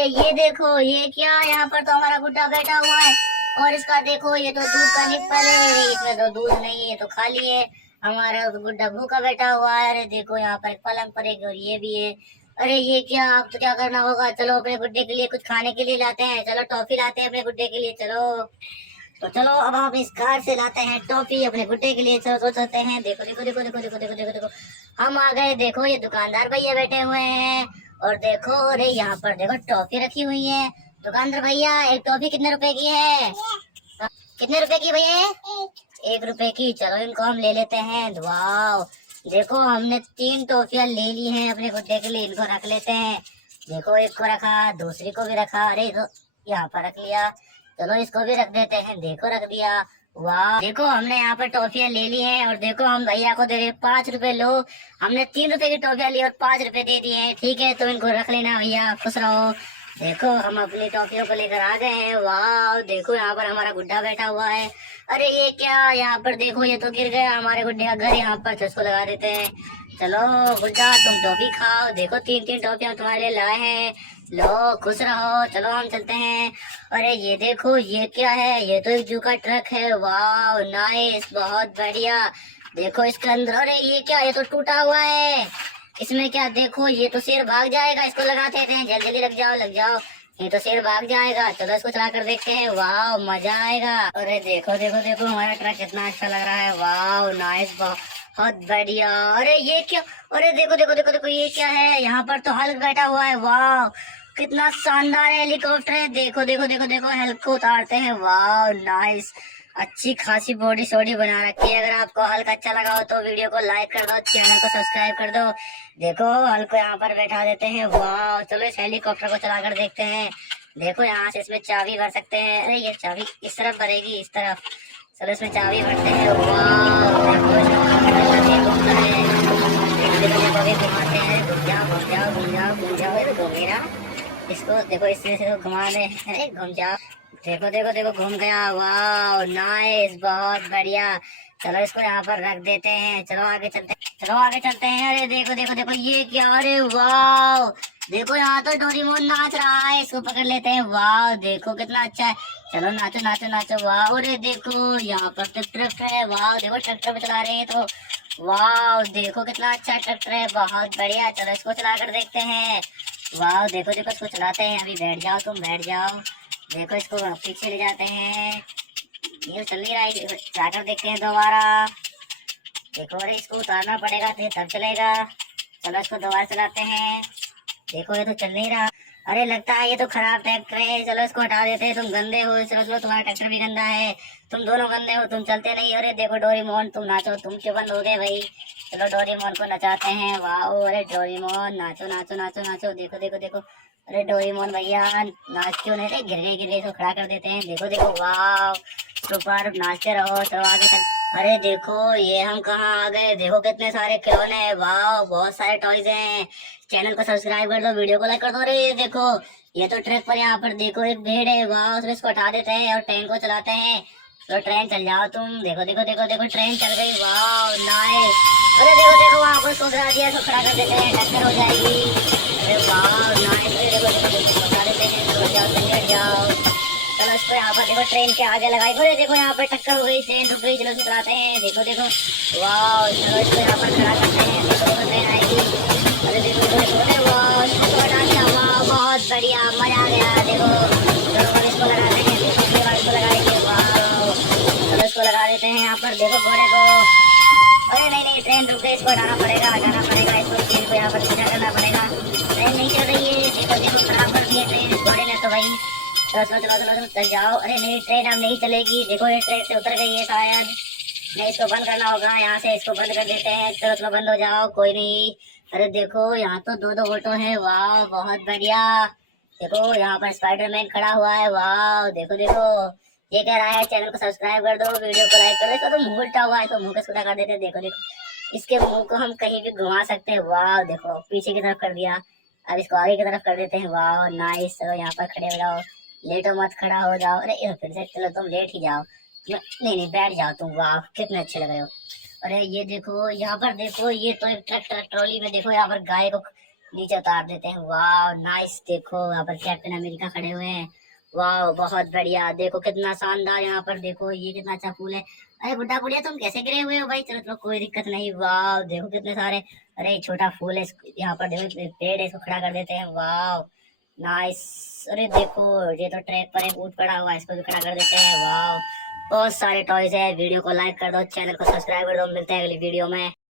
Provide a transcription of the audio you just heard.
ये देखो ये क्या, यहाँ पर तो हमारा गुड्डा बैठा हुआ है। और इसका देखो ये तो दूध का निप्पल है, इसमें तो दूध नहीं है, ये तो खाली है। हमारा तो गुड्डा भूखा बैठा हुआ है। अरे देखो यहाँ पर एक पलंग पर एक और ये भी है। अरे ये क्या, अब तो क्या करना होगा। चलो अपने गुड्डे के लिए कुछ खाने के लिए लाते हैं। चलो टॉफी लाते हैं अपने गुड्डे के लिए। चलो तो चलो अब हम इस कार से लाते हैं टॉफी अपने गुड्डे के लिए। चलो सोचते हैं। देखो देखो देखो देखो देखो देखो देखो देखो हम आ गए। देखो ये दुकानदार भैया बैठे हुए हैं। और देखो अरे यहाँ पर देखो टॉफी रखी हुई है। दुकानदार भैया एक टॉफी कितने रुपए की है? कितने रुपए की भैया? 1 रुपए की। चलो इनको हम ले लेते हैं। वाह देखो हमने 3 टॉफियां ले ली हैं अपने गुड्डे के लिए। इनको रख लेते हैं। देखो एक को रखा, दूसरी को भी रखा। अरे तो यहाँ पर रख लिया। चलो इसको भी रख देते हैं। देखो रख दिया। वाह देखो हमने यहाँ पर टॉफियां ले ली हैं। और देखो हम भैया को दे रहे 5 रुपए लो। हमने 3 रुपए की टॉफियां ली और 5 रुपए दे दिए हैं। ठीक है तो इनको रख लेना भैया, खुश रहो। देखो हम अपनी टॉफियों को लेकर आ गए हैं। वाह देखो यहाँ पर हमारा गुड्डा बैठा हुआ है। अरे ये क्या, यहाँ पर देखो ये तो गिर गया हमारे गुड्डे का घर। यहाँ पर चस्को लगा देते हैं। चलो गुड्डा तुम टॉफी खाओ। देखो 3 3 टॉफियां तुम्हारे लिए लाए हैं। लो खुश रहो। चलो हम चलते हैं। अरे ये देखो ये क्या है, ये तो एक जू का ट्रक है। वाह नाइस, बहुत बढ़िया। देखो इसके अंदर, अरे ये क्या, ये तो टूटा हुआ है। इसमें क्या, देखो ये तो शेर भाग जाएगा। इसको लगा देते हैं। जल्दी जल्दी लग जाओ लग जाओ, ये तो शेर भाग जाएगा। चलो इसको चला कर देखते हैं। वाह मजा आएगा। अरे देखो देखो देखो हमारा ट्रक कितना अच्छा लग रहा है। वाह नाइस, बहुत बढ़िया। अरे ये क्या, अरे देखो देखो देखो देखो ये क्या है, यहाँ पर तो हल्क बैठा हुआ है। वाह कितना शानदार हेलीकॉप्टर है। देखो देखो देखो देखो हल्क को उतारते हैं। वाह नाइस, अच्छी खासी बॉडी शॉडी बना रखी है। अगर आपको हल्क अच्छा लगा हो तो वीडियो को लाइक कर दो, चैनल को सब्सक्राइब कर दो। देखो हल्क को यहाँ पर बैठा देते हैं। वाह चलो इस हेलीकॉप्टर को चला कर देखते हैं। देखो यहाँ से इसमें चाबी भर सकते हैं। अरे ये चाबी इस तरफ भरेगी, इस तरफ। चलो इसमें चाबी भरते हैं। वाह देखो इसमें घूमता है। देखो देखो अभी घुमाते हैं। घूम जाओ घूम जाओ घूम जाओ घूम जाओ, ये तो घूम ही रहा। इसको देखो इस तरह से घुमा रहे हैं। अरे घूम जाओ। देखो देखो देखो घूम गया। वाह नाइस, बहुत बढ़िया। चलो इसको यहाँ पर रख देते हैं। चलो आगे चलते हैं, चलो आगे चलते हैं। अरे देखो देखो देखो ये क्या, अरे वाह देखो यहाँ तो डोरेमोन नाच रहा है। इसको पकड़ लेते हैं। वाह देखो कितना अच्छा है। चलो नाचो नाचो नाचो। वाह अरे देखो यहाँ पर तो ट्रैक्टर है। वाह देखो ट्रैक्टर पे चला रहे हैं तो। वाह देखो कितना अच्छा ट्रैक्टर है, बहुत बढ़िया। चलो इसको चला कर देखते हैं। वाह देखो देखो इसको चलाते हैं। अभी बैठ जाओ, तुम बैठ जाओ। देखो इसको पीछे ले जाते हैं। ये चल नहीं रहा है, जाकर देखते हैं दोबारा। देखो अरे इसको उतारना पड़ेगा तो तब चलेगा। चलो इसको दोबारा चलाते हैं। देखो ये तो चल नहीं रहा। अरे लगता है ये तो खराब ट्रैक्टर है। चलो इसको हटा देते हैं। तुम गंदे हो। चलो चलो तुम्हारा ट्रैक्टर भी गंदा है। तुम दोनों गंदे हो, तुम चलते नहीं। अरे देखो डोरेमोन तुम नाचो, तुम क्यों बंद हो गए भाई। चलो डोरेमोन को नचाते हैं। वाह अरे डोरेमोन नाचो नाचो नाचो नाचो। देखो देखो देखो, अरे डोरेमोन भैया नाच क्यों नहीं रहे, गिर गए इसको खड़ा कर देते हैं। देखो देखो वाह सुपर, नाचते रहो। चलो आगे चल। अरे देखो ये हम कहाँ आ गए। देखो कितने सारे खिलौने हैं। वाह बहुत सारे टॉयज हैं। चैनल को सब्सक्राइब कर दो, वीडियो को लाइक कर दो। अरे ये देखो ये तो ट्रैक पर यहाँ पर देखो एक भेड़ है। वाह उसमें इसको हटा देते हैं और ट्रेन को चलाते हैं। तो ट्रेन चल जाओ तुम। देखो देखो देखो देखो ट्रेन चल गई। वाह नाइस। अरे देखो देखो वहाँ पर उसको गिरा दिया, इसको खड़ा कर देते हैं, टक्कर हो जाएगी। अरे वाह नाइस। देखो देखो देखो बता देते हैं। चलो जाओ जल्दी हट जाओ। चलो इसको यहाँ पर देखो ट्रेन के आगे लगाई। अरे देखो यहाँ पर टक्कर हो गई, ट्रेन रुक गई। चलो इसको चलाते हैं। देखो देखो वाह चलो इसको यहाँ पर खड़ा करते हैं तो ट्रेन आएगी। अरे देखो देखो देखो वाह इसको हटा दिया। वाह बहुत बढ़िया, मजा आ गया। देखो चलो अब इसको लगाते हैं। देखो ये वाला इसको लगाएंगे। वाह चलो इसको लगा देते हैं यहाँ पर। देखो घोड़े को, अरे नहीं नहीं ट्रेन रुक गई, इसको हटाना पड़ेगा हटाना पड़ेगा। इसको ट्रेन को यहाँ पर सीधा करना पड़ेगा। ट्रेन नहीं चल रही है। देखो देखो खराब कर दिया ट्रेन इस घोड़े ने तो भाई। चलो चलो चलो चलो चलो चल जाओ। अरे नहीं ट्रेन अब नहीं चलेगी। देखो ये ट्रेन से उतर गई है शायद। नहीं इसको बंद करना होगा यहाँ से। इसको बंद कर देते हैं। चलो चलो बंद हो जाओ, कोई नहीं। अरे देखो यहाँ तो दो दो ऑटो है। वाह बहुत बढ़िया। देखो यहाँ पर स्पाइडरमैन खड़ा हुआ है। वाह देखो देखो ये कह रहा है चैनल को सब्सक्राइब कर दो, वीडियो को लाइक कर दो। इसका तो मुंह उल्टा हुआ है तो मुंह को सीधा कर देते हैं। देखो देखो इसके मुंह को हम कहीं भी घुमा सकते हैं। वाह देखो पीछे की तरफ कर दिया, अब इसको आगे की तरफ कर देते हैं। वाह नाइस। चलो यहाँ पर खड़े हो जाओ, लेटो मत, खड़ा हो जाओ। अरे ये फिर से, चलो तुम लेट ही जाओ। नहीं नहीं बैठ जाओ तुम। वाह कितने अच्छे लग रहे हो। अरे ये देखो यहाँ पर देखो, ये तो एक ट्रक ट्रॉली में देखो यहाँ पर गाय को नीचे उतार देते हैं। वाह नाइस, देखो यहाँ पर कैप्टन अमेरिका खड़े हुए हैं। वाह बहुत बढ़िया, देखो कितना शानदार, यहाँ पर देखो ये कितना अच्छा फूल है। अरे बुड्ढा बुढ़िया तुम कैसे गिरे हुए हो भाई? चलो चलो कोई दिक्कत नहीं। वाह देखो कितने सारे, अरे छोटा फूल है यहाँ पर, देखो पेड़ है, इसको खड़ा कर देते हैं। वाह नाइस। अरे देखो ये तो ट्रैक पर एक ऊँट पड़ा हुआ है, इसको भी खड़ा कर देते हैं। वाह बहुत सारे टॉयज है। वीडियो को लाइक कर दो, चैनल को सब्सक्राइब कर दो, मिलते हैं अगली वीडियो में।